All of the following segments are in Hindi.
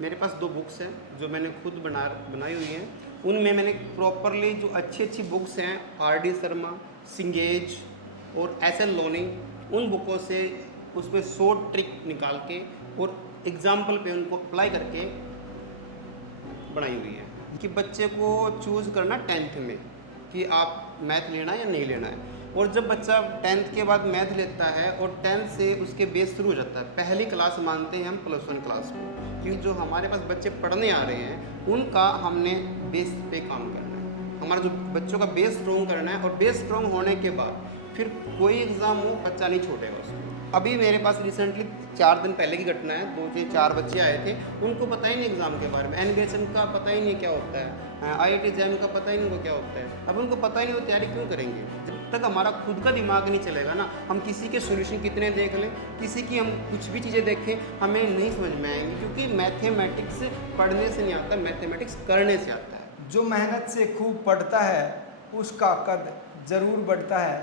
मेरे पास 2 बुक्स हैं जो मैंने खुद बनाई हुई हैं। उनमें मैंने प्रॉपरली जो अच्छी बुक्स हैं आर डी शर्मा, सिंगेज और एस एल लोनिंग, उन बुकों से उसमें शॉर्ट ट्रिक निकाल के और एग्जाम्पल पे उनको अप्लाई करके बनाई हुई है कि बच्चे को चूज़ करना 10th में कि आप मैथ लेना है या नहीं लेना है। और जब बच्चा 10th के बाद मैथ लेता है और 10th से उसके बेस शुरू हो जाता है, पहली क्लास मानते हैं हम +1 क्लास को, क्योंकि जो हमारे पास बच्चे पढ़ने आ रहे हैं उनका हमने बेस पे काम करना है। हमारा जो बच्चों का बेस स्ट्रॉन्ग करना है और बेस स्ट्रॉन्ग होने के बाद फिर कोई एग्ज़ाम हो बच्चा नहीं छोड़ेगा उसको। अभी मेरे पास रिसेंटली 4 दिन पहले की घटना है, 2 से 4 बच्चे आए थे, उनको पता ही नहीं एग्ज़ाम के बारे में, एनग्रेशन का पता ही नहीं क्या होता है, IIT जैम का पता ही नहीं उनको क्या होता है। अब उनको पता ही नहीं, वो तैयारी क्यों करेंगे? जब तक हमारा खुद का दिमाग नहीं चलेगा ना, हम किसी के सोल्यूशन कितने देख लें, किसी की हम कुछ भी चीज़ें देखें, हमें नहीं समझ में आएंगी, क्योंकि मैथमेटिक्स पढ़ने से नहीं आता, मैथमेटिक्स करने से आता है। जो मेहनत से खूब पढ़ता है उसका कद ज़रूर बढ़ता है।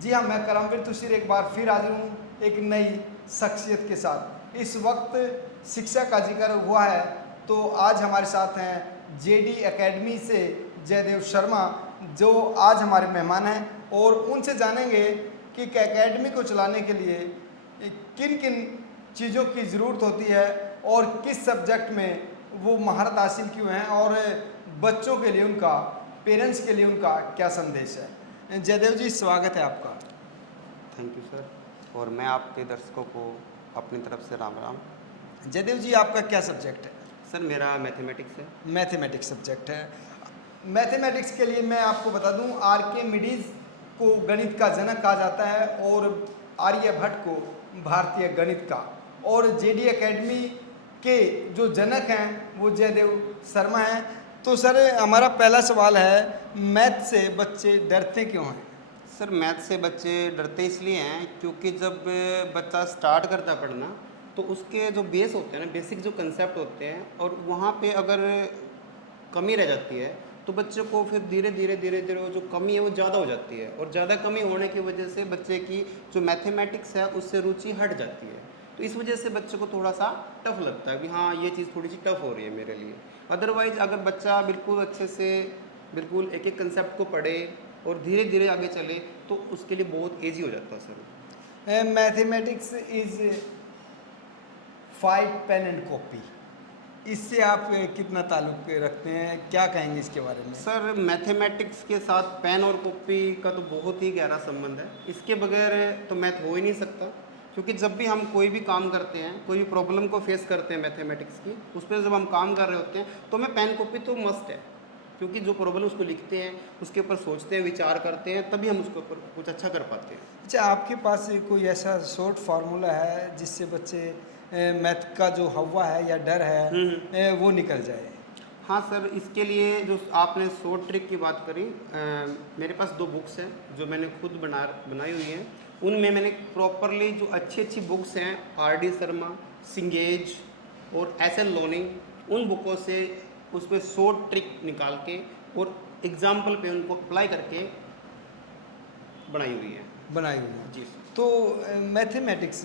जी हाँ, मैं करमवीर तुषार एक बार फिर हाजिर हूँ एक नई शख्सियत के साथ। इस वक्त शिक्षा का जिक्र हुआ है तो आज हमारे साथ हैं जेडी एकेडमी से जयदेव शर्मा, जो आज हमारे मेहमान हैं, और उनसे जानेंगे कि एकेडमी को चलाने के लिए किन किन चीज़ों की ज़रूरत होती है और किस सब्जेक्ट में वो महारत हासिल किए हैं और बच्चों के लिए उनका, पेरेंट्स के लिए उनका क्या संदेश है। जयदेव जी, स्वागत है आपका। थैंक यू सर, और मैं आपके दर्शकों को अपनी तरफ से राम राम। जयदेव जी, आपका क्या सब्जेक्ट है? सर मेरा मैथमेटिक्स है। मैथमेटिक्स सब्जेक्ट है। मैथमेटिक्स के लिए मैं आपको बता दूं, आर्किमिडीज को गणित का जनक कहा जाता है और आर्यभट्ट को भारतीय गणित का, और जेडी एकेडमी के जो जनक हैं वो जयदेव शर्मा हैं। तो सर, हमारा पहला सवाल है, मैथ से बच्चे डरते क्यों हैं? सर मैथ से बच्चे डरते इसलिए हैं क्योंकि जब बच्चा स्टार्ट करता है पढ़ना तो उसके जो बेस होते हैं ना, बेसिक जो कंसेप्ट होते हैं, और वहाँ पे अगर कमी रह जाती है तो बच्चे को फिर धीरे धीरे वो जो कमी है वो ज़्यादा हो जाती है, और ज़्यादा कमी होने की वजह से बच्चे की जो मैथमेटिक्स है उससे रुचि हट जाती है। तो इस वजह से बच्चे को थोड़ा सा टफ लगता है कि हाँ ये चीज़ थोड़ी सी टफ हो रही है मेरे लिए। अदरवाइज़ अगर बच्चा बिल्कुल अच्छे से बिल्कुल एक एक कंसेप्ट को पढ़े और धीरे धीरे आगे चले तो उसके लिए बहुत ईजी हो जाता है sir. Mathematics is 5 pen and copy, इससे आप कितना ताल्लुक़ रखते हैं, क्या कहेंगे इसके बारे में? सर मैथमेटिक्स के साथ पेन और कॉपी का तो बहुत ही गहरा संबंध है, इसके बगैर तो मैथ हो ही नहीं सकता। क्योंकि जब भी हम कोई भी काम करते हैं, कोई भी प्रॉब्लम को फेस करते हैं मैथमेटिक्स की, उस पर जब हम काम कर रहे होते हैं तो हमें पेन कॉपी तो मस्ट है, क्योंकि जो प्रॉब्लम उसको लिखते हैं, उसके ऊपर सोचते हैं, विचार करते हैं, तभी हम उसके ऊपर कुछ अच्छा कर पाते हैं। अच्छा, आपके पास कोई ऐसा शॉर्ट फार्मूला है जिससे बच्चे मैथ का जो हवा है या डर है वो निकल जाए? हाँ सर, इसके लिए जो आपने शॉर्ट ट्रिक की बात करी, मेरे पास 2 बुक्स हैं जो मैंने खुद बनाई हुई हैं। उनमें मैंने प्रॉपरली जो अच्छी बुक्स हैं आर डी शर्मा, सिंगेज और एस एल लोनिंग, उन बुकों से उसमें शॉर्ट ट्रिक निकाल के और एग्जाम्पल पे उनको अप्लाई करके बनाई हुई है। जी सर। तो मैथमेटिक्स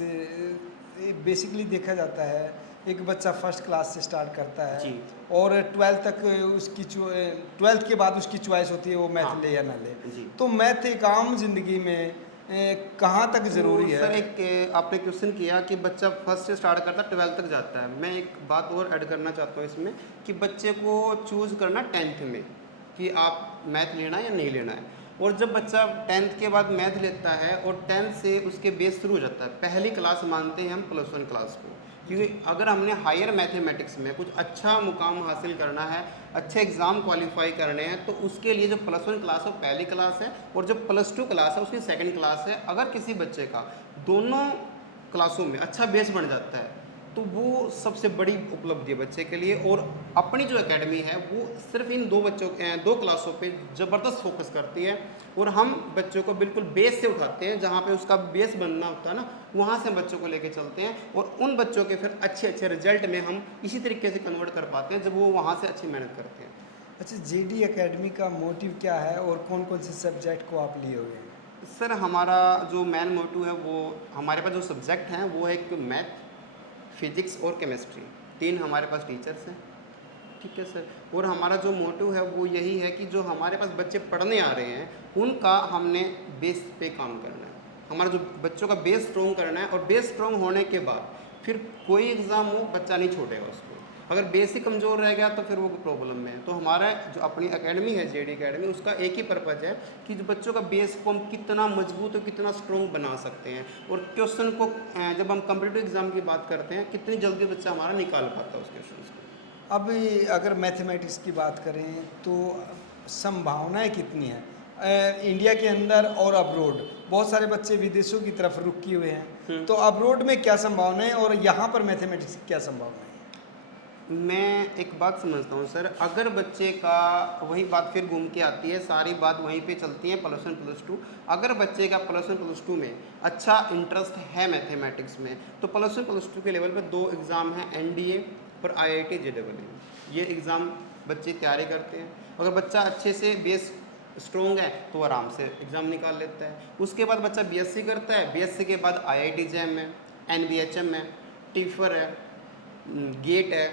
बेसिकली देखा जाता है, एक बच्चा फर्स्ट क्लास से स्टार्ट करता है जी, और 12th तक उसकी 12th के बाद उसकी चॉइस होती है वो मैथ हाँ, ले या ना ले। जी। तो मैथ एक आम जिंदगी में कहाँ तक ज़रूरी है? सर एक आपने क्वेश्चन किया कि बच्चा फर्स्ट से स्टार्ट करता है 12th तक जाता है। मैं एक बात और ऐड करना चाहता हूँ इसमें कि बच्चे को चूज़ करना 10th में कि आप मैथ लेना है या नहीं लेना है। और जब बच्चा 10th के बाद मैथ लेता है और 10th से उसके बेस शुरू हो जाता है, पहली क्लास मानते हैं हम +1 क्लास को, क्योंकि अगर हमने हायर मैथमेटिक्स में कुछ अच्छा मुकाम हासिल करना है, अच्छे एग्ज़ाम क्वालिफाई करने हैं, तो उसके लिए जो +1 क्लास है वो पहली क्लास है, और जो +2 क्लास है उसकी सेकंड क्लास है। अगर किसी बच्चे का दोनों क्लासों में अच्छा बेस बन जाता है तो वो सबसे बड़ी उपलब्धि है बच्चे के लिए। और अपनी जो एकेडमी है वो सिर्फ इन 2 क्लासों पे ज़बरदस्त फोकस करती है, और हम बच्चों को बिल्कुल बेस से उठाते हैं, जहाँ पे उसका बेस बनना होता है ना, वहाँ से बच्चों को लेके चलते हैं, और उन बच्चों के फिर अच्छे रिजल्ट में हम इसी तरीके से कन्वर्ट कर पाते हैं जब वो वहाँ से अच्छी मेहनत करते हैं। अच्छा, जेडी एकेडमी का मोटिव क्या है और कौन कौन से सब्जेक्ट को आप लिए हुए हैं? सर हमारा जो मेन मोटिव है, वो हमारे पास जो सब्जेक्ट हैं वो है एक मैथ, फिजिक्स और केमिस्ट्री। 3 हमारे पास टीचर्स हैं, ठीक है सर। और हमारा जो मोटिव है वो यही है कि जो हमारे पास बच्चे पढ़ने आ रहे हैं उनका हमने बेस पे काम करना है। हमारा जो बच्चों का बेस स्ट्रॉन्ग करना है, और बेस स्ट्रॉन्ग होने के बाद फिर कोई एग्ज़ाम हो बच्चा नहीं छोड़ेगा उसको। अगर बेस ही कमज़ोर रह गया तो फिर वो प्रॉब्लम में है। तो हमारा जो अपनी एकेडमी है जेडी एकेडमी, उसका एक ही पर्पज़ है कि जो बच्चों का बेस को हम कितना मजबूत और कितना स्ट्रॉन्ग बना सकते हैं, और क्वेश्चन को जब हम कम्पिटिटिव एग्ज़ाम की बात करते हैं कितनी जल्दी बच्चा हमारा निकाल पाता है उस क्वेश्चन को। अभी अगर मैथमेटिक्स की बात करें तो संभावनाएं कितनी हैं इंडिया के अंदर और अब्रोड? बहुत सारे बच्चे विदेशों की तरफ रुख किए हुए हैं, तो अब्रोड में क्या संभावनाएं और यहाँ पर मैथमेटिक्स की क्या संभावनाएं? मैं एक बात समझता हूँ सर, अगर बच्चे का, वही बात फिर घूम के आती है, सारी बात वहीं पे चलती है +1 +2। अगर बच्चे का +1 +2 में अच्छा इंटरेस्ट है मैथमेटिक्स में, तो +1 +2 के लेवल पे 2 एग्ज़ाम हैं, NDA और IIT JEE। ये एग्ज़ाम बच्चे तैयारी करते हैं। अगर बच्चा अच्छे से बेस स्ट्रॉन्ग है तो आराम से एग्ज़ाम निकाल लेता है। उसके बाद बच्चा BSc करता है, BSc के बाद IIT JAM है, NBHM है, टीफर है, गेट है,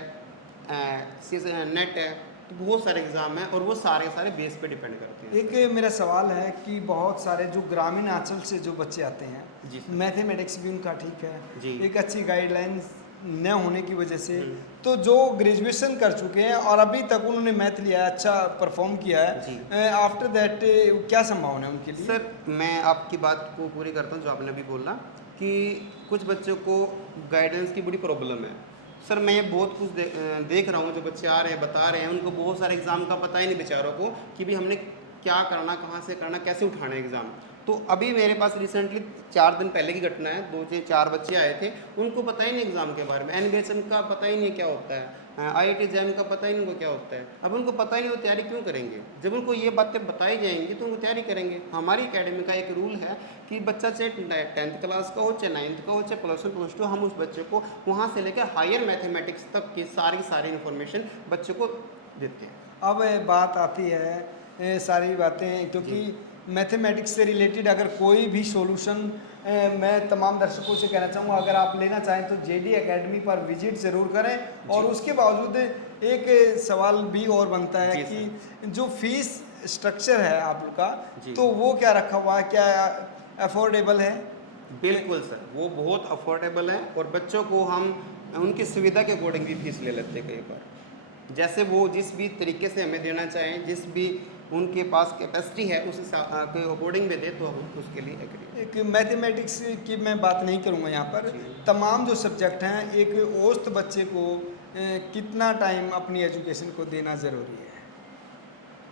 नेट है, तो बहुत सारे एग्ज़ाम हैं और वो सारे बेस पे डिपेंड करते हैं। एक मेरा सवाल है कि बहुत सारे जो ग्रामीण अंचल से जो बच्चे आते हैं, जी सर। मैथमेटिक्स भी उनका ठीक है, जी। एक अच्छी गाइडलाइंस न होने की वजह से, तो जो ग्रेजुएशन कर चुके हैं और अभी तक उन्होंने मैथ लिया है, अच्छा परफॉर्म किया जी। है, आफ्टर दैट क्या संभावना है उनके लिए? सर मैं आपकी बात को पूरी करता हूँ जो आपने अभी बोला कि कुछ बच्चों को गाइडेंस की बड़ी प्रॉब्लम है। सर मैं ये बहुत कुछ देख रहा हूँ, जो बच्चे आ रहे हैं बता रहे हैं, उनको बहुत सारे एग्ज़ाम का पता ही नहीं बेचारों को कि भी हमने क्या करना, कहाँ से करना, कैसे उठाना है एग्ज़ाम। तो अभी मेरे पास रिसेंटली 4 दिन पहले की घटना है, 2 से 4 बच्चे आए थे, उनको पता ही नहीं एग्ज़ाम के बारे में, NBHM का पता ही नहीं क्या होता है, IIT JAM का पता ही नहीं उनको क्या होता है। अब उनको पता ही नहीं, वो तैयारी क्यों करेंगे? जब उनको ये बातें बताई जाएंगी तो उनको तैयारी करेंगे। हमारी एकेडमी का एक रूल है कि बच्चा चाहे 10th क्लास का हो, चाहे 9th का हो, चाहे +1 +2, हम उस बच्चे को वहाँ से लेकर हायर मैथमेटिक्स तक की सारी इन्फॉर्मेशन बच्चे को देते हैं। अब बात आती है सारी बातें, क्योंकि मैथमेटिक्स से रिलेटेड अगर कोई भी सॉल्यूशन मैं तमाम दर्शकों से कहना चाहूँगा, अगर आप लेना चाहें तो जेडी एकेडमी पर विजिट ज़रूर करें। और उसके बावजूद एक सवाल भी और बनता है कि जो फीस स्ट्रक्चर है आप लोग का, तो वो क्या रखा हुआ है, क्या अफोर्डेबल है? बिल्कुल सर, वो बहुत अफोर्डेबल है और बच्चों को हम उनकी सुविधा के अकॉर्डिंग भी फीस ले लेते हैं कई बार, जैसे वो जिस भी तरीके से हमें देना चाहें, जिस भी उनके पास कैपेसिटी है उस के अकॉर्डिंग भी दे तो हम उसके लिए एग्री। एक मैथमेटिक्स की मैं बात नहीं करूँगा यहाँ पर, तमाम जो सब्जेक्ट हैं, एक औसत बच्चे को कितना टाइम अपनी एजुकेशन को देना ज़रूरी है?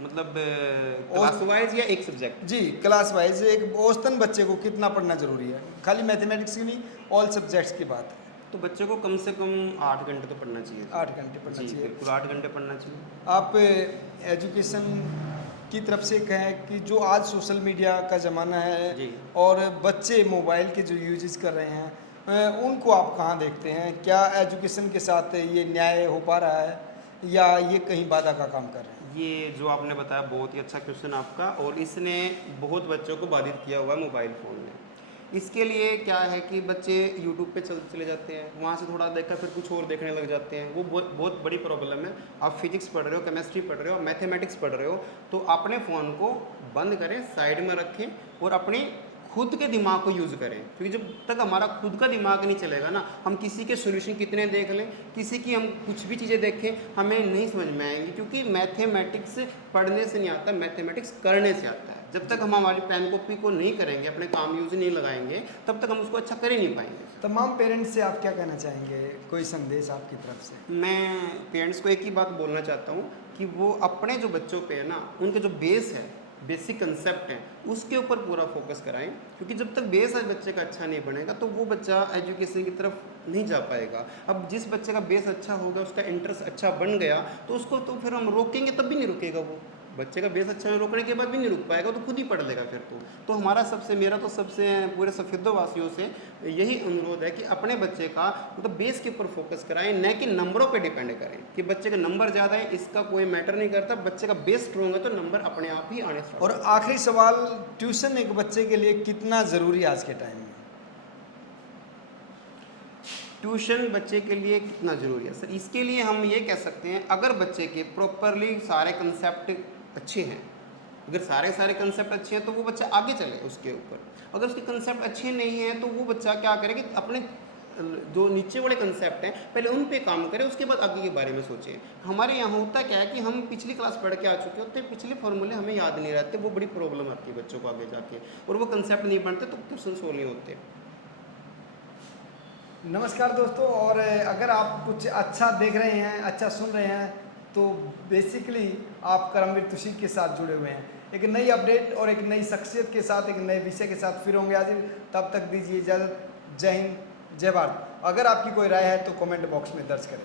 मतलब क्लास वाइज या एक सब्जेक्ट? जी, क्लास वाइज एक औसतन बच्चे को कितना पढ़ना ज़रूरी है? खाली मैथमेटिक्स की नहीं, ऑल सब्जेक्ट्स की बात है। तो बच्चे को कम से कम 8 घंटे तो पढ़ना चाहिए। 8 घंटे पढ़ना चाहिए, बिल्कुल 8 घंटे पढ़ना चाहिए। आप एजुकेशन की तरफ से कहें कि जो आज सोशल मीडिया का ज़माना है और बच्चे मोबाइल के जो यूजेस कर रहे हैं, उनको आप कहाँ देखते हैं? क्या एजुकेशन के साथ ये न्याय हो पा रहा है या ये कहीं बाधा का काम कर रहे हैं? ये जो आपने बताया बहुत ही अच्छा क्वेश्चन आपका, और इसने बहुत बच्चों को बाधित किया हुआ है मोबाइल फ़ोन ने। इसके लिए क्या है कि बच्चे यूट्यूब पे चले जाते हैं, वहाँ से थोड़ा देखा फिर कुछ और देखने लग जाते हैं, वो बहुत बड़ी प्रॉब्लम है। आप फिजिक्स पढ़ रहे हो, केमिस्ट्री पढ़ रहे हो, मैथमेटिक्स पढ़ रहे हो, तो अपने फ़ोन को बंद करें, साइड में रखें और अपने खुद के दिमाग को यूज़ करें, क्योंकि जब तक हमारा खुद का दिमाग नहीं चलेगा ना, हम किसी के सोल्यूशन कितने देख लें, किसी की हम कुछ भी चीज़ें देखें, हमें नहीं समझ में आएंगी, क्योंकि मैथमेटिक्स पढ़ने से नहीं आता, मैथमेटिक्स करने से आता है। जब तक हम हमारी पेन कॉपी को नहीं करेंगे, अपने काम यूज़ नहीं लगाएंगे, तब तक हम उसको अच्छा कर ही नहीं पाएंगे। तमाम पेरेंट्स से आप क्या कहना चाहेंगे? कोई संदेश आपकी तरफ से? मैं पेरेंट्स को एक ही बात बोलना चाहता हूँ कि वो अपने जो बच्चों पे है ना, उनके जो बेस है, बेसिक कंसेप्ट है, उसके ऊपर पूरा फोकस कराएं, क्योंकि जब तक बेस आज बच्चे का अच्छा नहीं बनेगा तो वो बच्चा एजुकेशन की तरफ नहीं जा पाएगा। अब जिस बच्चे का बेस अच्छा होगा, उसका इंटरेस्ट अच्छा बन गया, तो उसको तो फिर हम रोकेंगे तब भी नहीं रुकेगा। वो बच्चे का बेस अच्छा रोकने के बाद भी नहीं रुक पाएगा, तो खुद ही पढ़ लेगा फिर तो हमारा मेरा तो सबसे पूरे सफेदो वासियों से यही अनुरोध है कि अपने बच्चे का मतलब बेस के ऊपर फोकस कराएं, न कि नंबरों पे डिपेंड करें कि बच्चे का नंबर ज़्यादा है, इसका कोई मैटर नहीं करता। बच्चे का बेस स्ट्रॉन्ग है तो नंबर अपने आप ही आने स्टार्ट। और आखिरी सवाल, ट्यूशन एक बच्चे के लिए कितना ज़रूरी है आज के टाइम में? ट्यूशन बच्चे के लिए कितना ज़रूरी है? सर इसके लिए हम ये कह सकते हैं, अगर बच्चे के प्रॉपरली सारे कंसेप्ट अच्छे हैं, अगर सारे कंसेप्ट अच्छे हैं तो वो बच्चा आगे चले उसके ऊपर। अगर उसके कंसेप्ट अच्छे नहीं हैं तो वो बच्चा क्या करे कि अपने जो नीचे वाले कंसेप्ट हैं पहले उन पे काम करे, उसके बाद आगे के बारे में सोचें। हमारे यहाँ होता क्या है कि हम पिछली क्लास पढ़ के आ चुके होते हैं, पिछले फॉर्मूले हमें याद नहीं रहते, वो बड़ी प्रॉब्लम आती है बच्चों को आगे जाके, और वो कंसेप्ट नहीं बनते तो क्वेश्चन सोल्व नहीं होते। नमस्कार दोस्तों, और अगर आप कुछ अच्छा देख रहे हैं, अच्छा सुन रहे हैं, तो बेसिकली आप करमवीर तुषार के साथ जुड़े हुए हैं। एक नई अपडेट और एक नई शख्सियत के साथ, एक नए विषय के साथ फिर होंगे हाजिर। तब तक दीजिए इजाज़त। जय हिंद, जय भारत। अगर आपकी कोई राय है तो कमेंट बॉक्स में दर्ज करें।